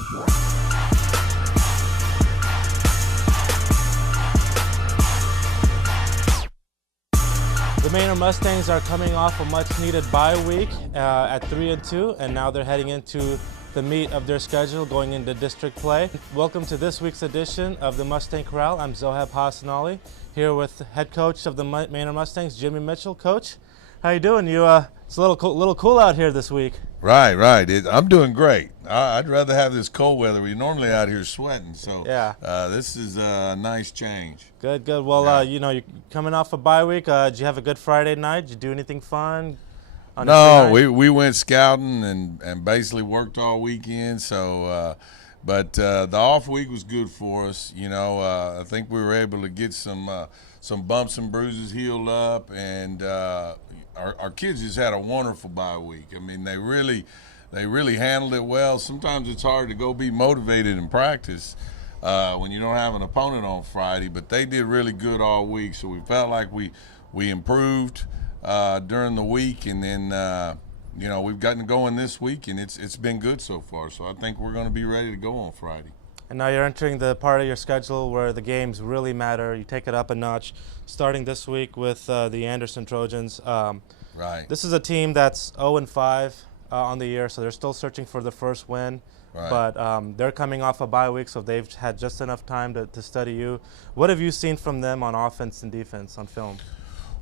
The Manor Mustangs are coming off a much-needed bye week at 3-2, and now they're heading into the meat of their schedule, going into district play. Welcome to this week's edition of the Mustang Corral. I'm Zohab Hassanali, here with head coach of the Manor Mustangs, Jimmy Mitchell. Coach, how you doing? It's a little cool out here this week. Right. I'm doing great. I'd rather have this cold weather. We're normally out here sweating, so yeah. This is a nice change. Good. Well, you're coming off a bye week. Did you have a good Friday night? Did you do anything fun? No, we went scouting and basically worked all weekend. So, but the off week was good for us. I think we were able to get some bumps and bruises healed up, and our kids just had a wonderful bye week. I mean, they really handled it well. Sometimes it's hard to go be motivated in practice when you don't have an opponent on Friday, but they did really good all week. So we felt like we improved during the week, and then we've gotten going this week, and it's been good so far. So I think we're going to be ready to go on Friday. And now you're entering the part of your schedule where the games really matter. You take it up a notch, starting this week with the Anderson Trojans. Right. This is a team that's 0-5 on the year, so they're still searching for the first win. Right. But they're coming off a bye week, so they've had just enough time to study you. What have you seen from them on offense and defense on film?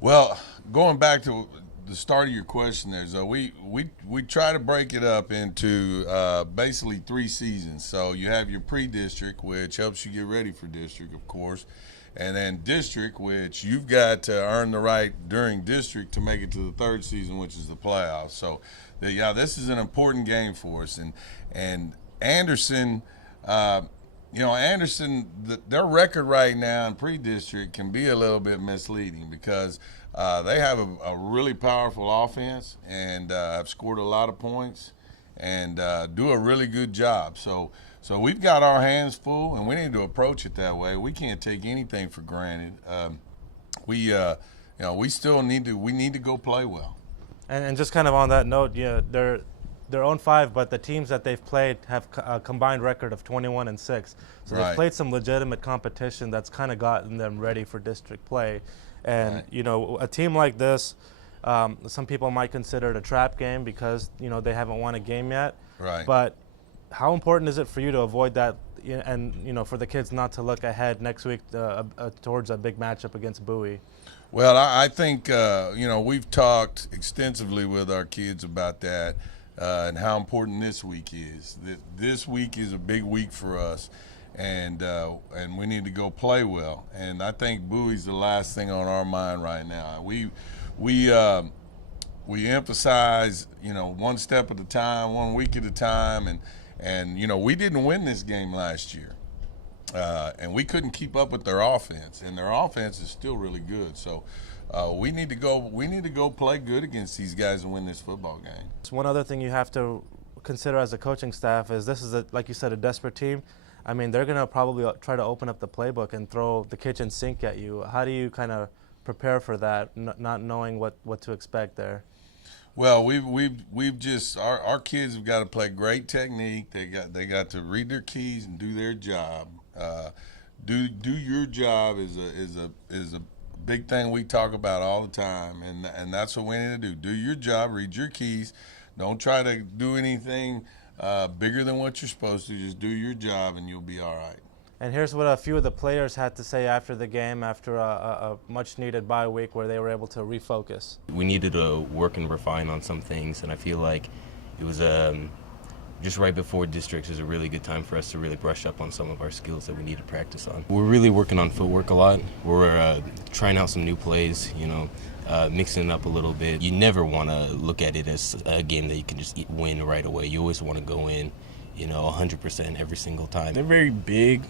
Well, going back to the start of your question there, so we try to break it up into basically 3 seasons. So you have your pre-district, which helps you get ready for district, of course, and then district, which you've got to earn the right during district to make it to the 3rd season, which is the playoffs. So, this is an important game for us. And Anderson, Anderson, their record right now in pre-district can be a little bit misleading because they have a really powerful offense and have scored a lot of points and do a really good job. So we've got our hands full, and we need to approach it that way. We can't take anything for granted. We still need to go play well. And just kind of on that note, they're 0-5, but the teams that they've played have a combined record of 21-6. So Right. they've played some legitimate competition that's kind of gotten them ready for district play. And, Right. A team like this, some people might consider it a trap game because, they haven't won a game yet. Right. But how important is it for you to avoid that and, for the kids not to look ahead next week towards a big matchup against Bowie? Well, I think, we've talked extensively with our kids about that. And how important this week is. This week is a big week for us, and we need to go play well. And I think Bowie's the last thing on our mind right now. We emphasize, one step at a time, 1 week at a time, and we didn't win this game last year, and we couldn't keep up with their offense, and their offense is still really good. So. We need to go play good against these guys and win this football game. One other thing you have to consider as a coaching staff is this is, like you said, a desperate team. I mean, they're going to probably try to open up the playbook and throw the kitchen sink at you. How do you kind of prepare for that, not knowing what to expect there? Well, we've just our kids have got to play great technique. They got to read their keys and do their job. Do your job is a big thing we talk about all the time, and that's what we need to do. Do your job, read your keys. Don't try to do anything bigger than what you're supposed to. Just do your job, and you'll be all right. And here's what a few of the players had to say after the game, after a much-needed bye week where they were able to refocus. We needed to work and refine on some things, and I feel like it was just right before districts is a really good time for us to really brush up on some of our skills that we need to practice on. We're really working on footwork a lot. We're trying out some new plays, mixing it up a little bit. You never want to look at it as a game that you can just win right away. You always want to go in, 100% every single time. They're very big,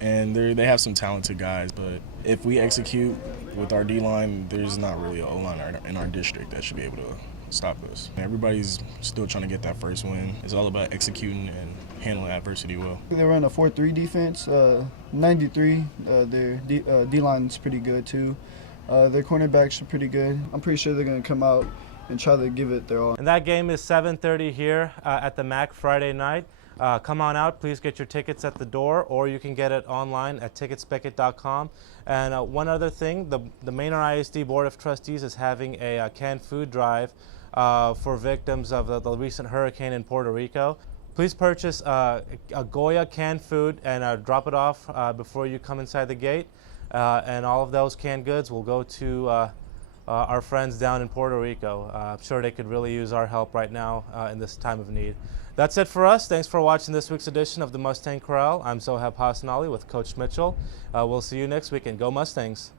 and they have some talented guys, but if we execute with our D-line, there's not really an O-line in our district that should be able to stop us. Everybody's still trying to get that first win. It's all about executing and handling adversity well. They run a 4-3 defense, 93. Their D-line's pretty good too. Their cornerbacks are pretty good. I'm pretty sure they're going to come out and try to give it their all. And that game is 7:30 here at the MAC Friday night. Come on out, please get your tickets at the door, or you can get it online at ticketspicket.com. And one other thing, the Manor ISD Board of Trustees is having a canned food drive for victims of the recent hurricane in Puerto Rico. Please purchase a Goya canned food and drop it off before you come inside the gate. And all of those canned goods will go to our friends down in Puerto Rico. I'm sure they could really use our help right now in this time of need. That's it for us. Thanks for watching this week's edition of the Mustang Corral. I'm Zohab Hassan Ali with Coach Mitchell. We'll see you next week, and go Mustangs.